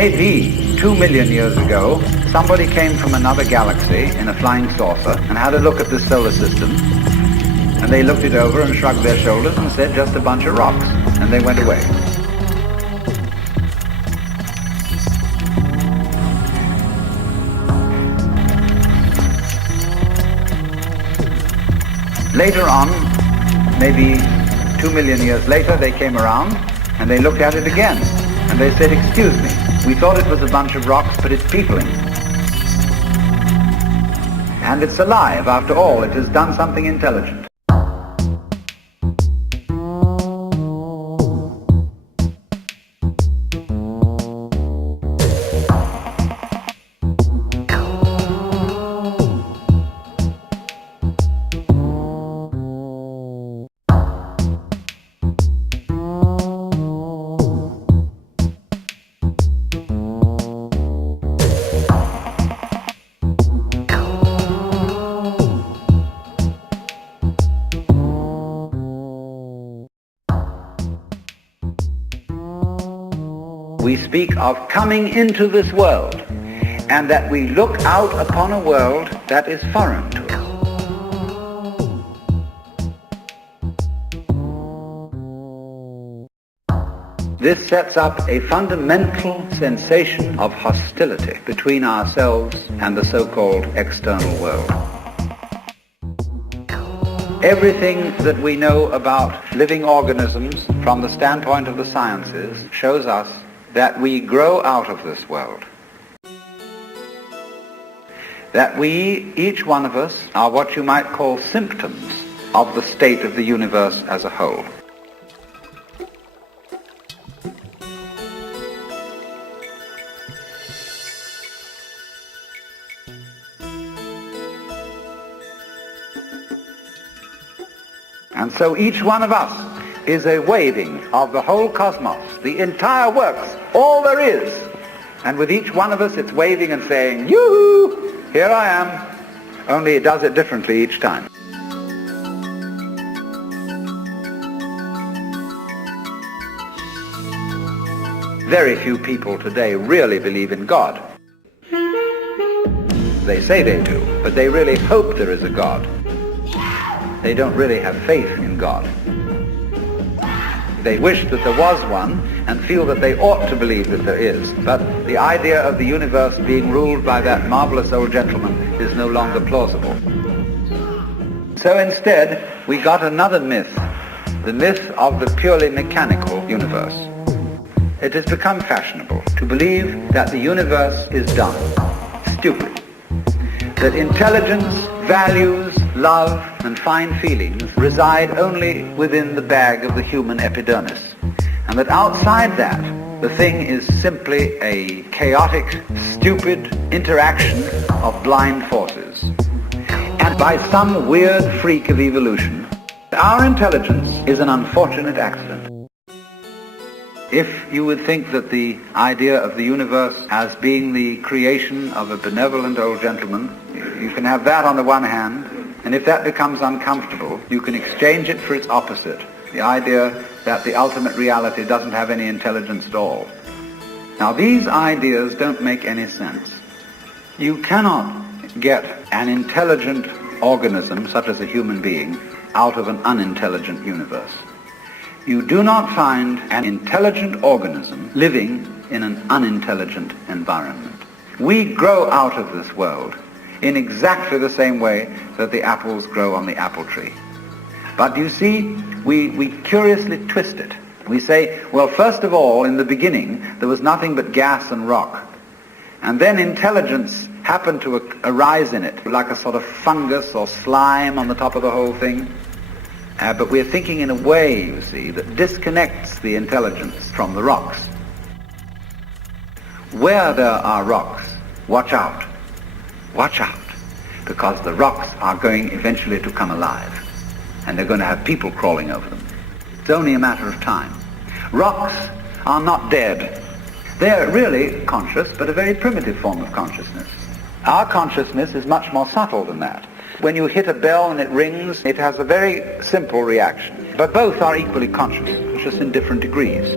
Maybe 2 million years ago, somebody came from another galaxy in a flying saucer and had a look at the solar system, and they looked it over and shrugged their shoulders and said, just a bunch of rocks, and they went away. Later on, maybe 2 million years later, they came around and they looked at it again. And they said, excuse me, we thought it was a bunch of rocks, but it's peopling. And it's alive. After all, it has done something intelligent. We speak of coming into this world, and that we look out upon a world that is foreign to us. This sets up a fundamental sensation of hostility between ourselves and the so-called external world. Everything that we know about living organisms from the standpoint of the sciences shows us that we grow out of this world. That we, each one of us, are what you might call symptoms of the state of the universe as a whole. And so each one of us is a waving of the whole cosmos, the entire works, all there is. And with each one of us it's waving and saying, yoo-hoo, here I am. Only it does it differently each time. Very few people today really believe in God. They say they do, but they really hope there is a God. They don't really have faith in God. They wish that there was one and feel that they ought to believe that there is. But the idea of the universe being ruled by that marvelous old gentleman is no longer plausible. So instead, we got another myth, the myth of the purely mechanical universe. It has become fashionable to believe that the universe is dumb, stupid, that intelligence, values, love, and fine feelings reside only within the bag of the human epidermis, and that outside that, the thing is simply a chaotic, stupid interaction of blind forces. And by some weird freak of evolution, our intelligence is an unfortunate accident. If you would think that the idea of the universe as being the creation of a benevolent old gentleman, you can have that on the one hand, and if that becomes uncomfortable, you can exchange it for its opposite, the idea that the ultimate reality doesn't have any intelligence at all. Now, these ideas don't make any sense. You cannot get an intelligent organism, such as a human being, out of an unintelligent universe. You do not find an intelligent organism living in an unintelligent environment. We grow out of this world in exactly the same way that the apples grow on the apple tree. But you see, we curiously twist it. We say, well, first of all, in the beginning, there was nothing but gas and rock. And then intelligence happened to arise in it, like a sort of fungus or slime on the top of the whole thing. But we're thinking in a way, you see, that disconnects the intelligence from the rocks. Where there are rocks, watch out. Watch out, because the rocks are going eventually to come alive, and they're going to have people crawling over them. It's only a matter of time. Rocks are not dead. They're really conscious, but a very primitive form of consciousness. Our consciousness is much more subtle than that. When you hit a bell and it rings, it has a very simple reaction. But both are equally conscious, just in different degrees.